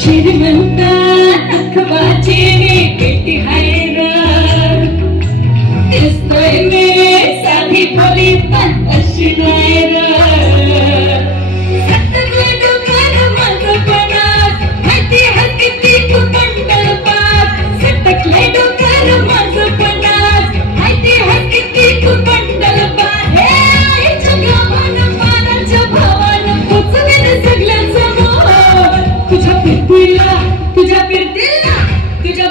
श्रीमंता नखवाची बेटी हैरान दिसतोय मी साधी भोली पण अशी नाही सत्तरले डोकर माझं पणास माहिती हा किती तू पंढर पास सत्तरले डोकर माझं पणास माहिती हा किती तू पंढर पास हे जगामान मानाच्या भावानं पोचवेन सगळ्यांसमोर तुझ्या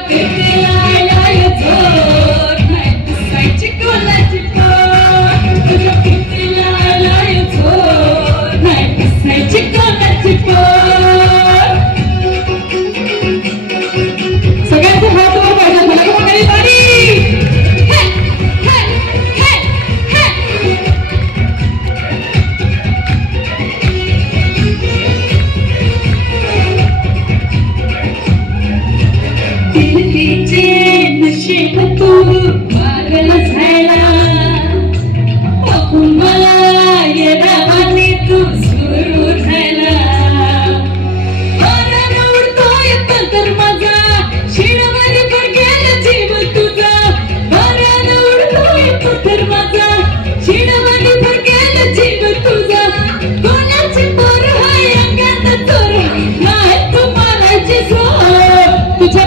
फिरतीला आलाय जोर नाही पुसायची कोणाची पोर तुझ्या फिरतीला आलाय जोर नाही पुसायची कोणाची पोर सगळ्यांचे हात वर पाहिजे मला कोणाची बारी दिल्लीचे नशीब तू पागल झाला बघून मला येडावानी तू सुरू झाला वाऱ्यानं उडतोय पदर माझा शिडवर गेला जीव तुझा वाऱ्यानं उडतोय पदर माझा शिडवर गेला जीव तुझा कोणाची पोर हाय अंगात चोर नाही तू मारायची जोर तुझ्या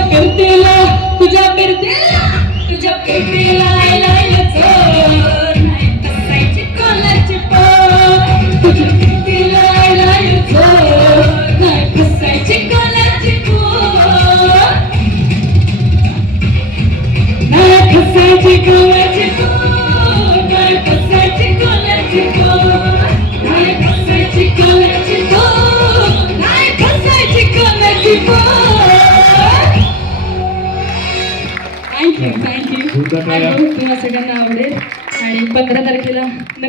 फिरतीला आलाय जोर नाही पुसायची कोणाची पोर तुझ्या फिरतीला आलाय जोर नाही पुसायची कोणाची पोर नाही पुसायची कोणाची पोर नाही पुसायची कोणाची पोर नाही पुसायची कोणाची पोर नाही पुसायची कोणाची पोर थँक्यू. तुम्हाला सगळ्यांना आवडेल आणि 15 तारखेला